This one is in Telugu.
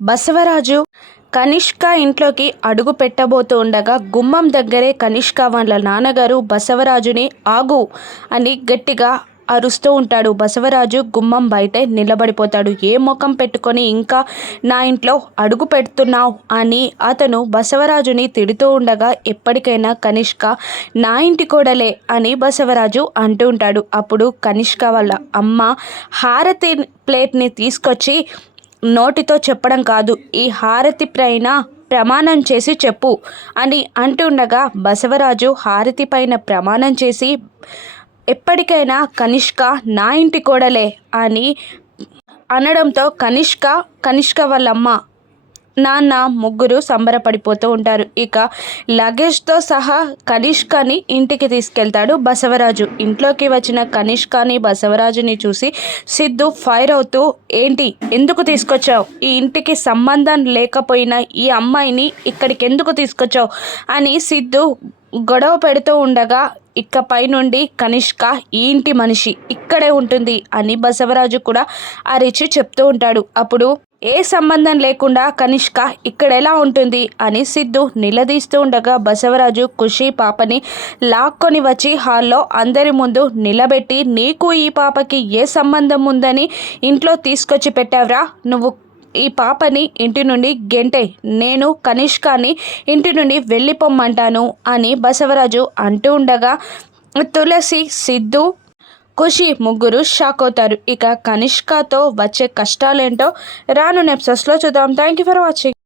బసవరాజు కనిష్క ఇంట్లోకి అడుగు పెట్టబోతూ ఉండగా గుమ్మం దగ్గరే కనిష్క వాళ్ళ నాన్నగారు బసవరాజుని ఆగు అని గట్టిగా అరుస్తూ ఉంటాడు. బసవరాజు గుమ్మం బయటే నిలబడిపోతాడు. ఏ ముఖం పెట్టుకొని ఇంకా నా ఇంట్లో అడుగు పెడుతున్నావు అని అతను బసవరాజుని తిడుతూ ఉండగా ఎప్పటికైనా కనిష్క నా ఇంటి కోడలే అని బసవరాజు అంటూ ఉంటాడు. అప్పుడు కనిష్క వాళ్ళ అమ్మ హారతి ప్లేట్ని తీసుకొచ్చి నోటితో చెప్పడం కాదు ఈ హారతి పైన ప్రమాణం చేసి చెప్పు అని అంటుండగా బసవరాజు హారతి పైన ప్రమాణం చేసి ఎప్పటికైనా కనిష్క నా ఇంటి కోడలే అని అనడంతో కనిష్క కనిష్క వాళ్ళమ్మ నాన్న ముగ్గురు సంబరపడిపోతూ ఉంటారు. ఇక లగేజ్తో సహా కనిష్కని ఇంటికి తీసుకెళ్తాడు బసవరాజు. ఇంట్లోకి వచ్చిన కనిష్కని బసవరాజుని చూసి సిద్ధు ఫైర్ అవుతూ ఏంటి? ఎందుకు తీసుకొచ్చావు? ఈ ఇంటికి సంబంధం లేకపోయినా ఈ అమ్మాయిని ఇక్కడికి ఎందుకు తీసుకొచ్చావు? అని సిద్ధు గొడవ పెడుతూ ఉండగా ఇకపై నుండి కనిష్క ఈ ఇంటి మనిషి ఇక్కడే ఉంటుంది అని బసవరాజు కూడా అరిచి చెప్తూ ఉంటాడు. అప్పుడు ఏ సంబంధం లేకుండా కనిష్క ఇక్కడ ఎలా ఉంటుంది అని సిద్ధు నిలదీస్తూ ఉండగా బసవరాజు ఖుషి పాపని లాక్కొని వచ్చి హాల్లో అందరి ముందు నిలబెట్టి నీకు ఈ పాపకి ఏ సంబంధం ఉందని ఇంట్లో తీసుకొచ్చి పెట్టావురా? నువ్వు ఈ పాపని ఇంటి నుండి గెంటే నేను కనిష్కాని ఇంటి నుండి వెళ్ళిపోమ్మంటాను అని బసవరాజు అంటూ ఉండగా తులసి సిద్ధు ఖుషి ముగ్గురు షాక్ అవుతారు. ఇక కనిష్కతో వచ్చే కష్టాలేంటో రాను నెప్సెస్లో చూద్దాం. Thank you for watching